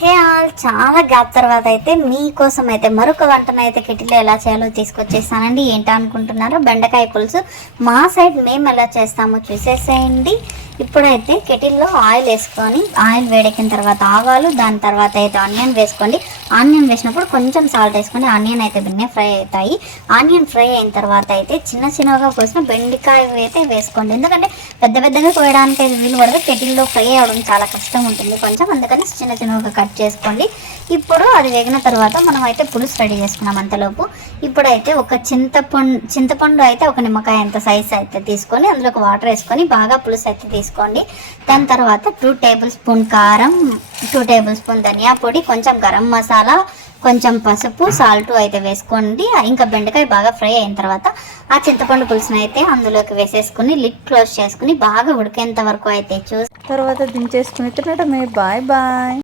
Hey all, చాలా gap తర్వాత అయితే మీకోసం అయితే మరొక వంటను అయితే కిటిలో ఎలా చేయాలో తీసుకొచ్చేస్తానండి. ఏంటో అనుకుంటున్నారో, బెండకాయ పులుసు. మా సైడ్ మేము ఎలా చేస్తామో చూసేసేయండి. ఇప్పుడైతే కెటిల్లో ఆయిల్ వేసుకొని, ఆయిల్ వేడెక్కిన తర్వాత ఆవాలు, దాని తర్వాత అయితే ఆనియన్ వేసుకోండి. ఆనియన్ వేసినప్పుడు కొంచెం సాల్ట్ వేసుకొని ఆనియన్ అయితే బిన్నే ఫ్రై అవుతాయి. ఆనియన్ ఫ్రై అయిన తర్వాత అయితే చిన్నగా కోసిన బెండకాయ అయితే వేసుకోండి. ఎందుకంటే పెద్దగా కోయడానికి అయితే వీలు పడదు, కెటిల్లో ఫ్రై అవ్వడం చాలా కష్టం ఉంటుంది కొంచెం, అందుకని చిన్నగా కట్ చేసుకోండి. ఇప్పుడు అది వేగిన తర్వాత మనం అయితే పులుసు రెడీ చేసుకున్నాం. అంతలోపు ఇప్పుడైతే ఒక చింతపండు అయితే ఒక నిమ్మకాయ అంత సైజ్ అయితే తీసుకొని అందులోకి వాటర్ వేసుకొని బాగా పులుసు అయితే తీసుకోండి. దాని తర్వాత 2 టేబుల్ స్పూన్ కారం, 2 టేబుల్ స్పూన్ ధనియా పొడి, కొంచెం గరం మసాలా, కొంచెం పసుపు, సాల్ట్ అయితే వేసుకోండి. ఇంకా బెండకాయ బాగా ఫ్రై అయిన తర్వాత ఆ చింతపండు పులుసును అయితే అందులోకి వేసేసుకుని లిడ్ క్లోజ్ చేసుకుని బాగా ఉడికేంత వరకు అయితే చూసి తర్వాత దించేసుకుని తినడమే. Bye bye.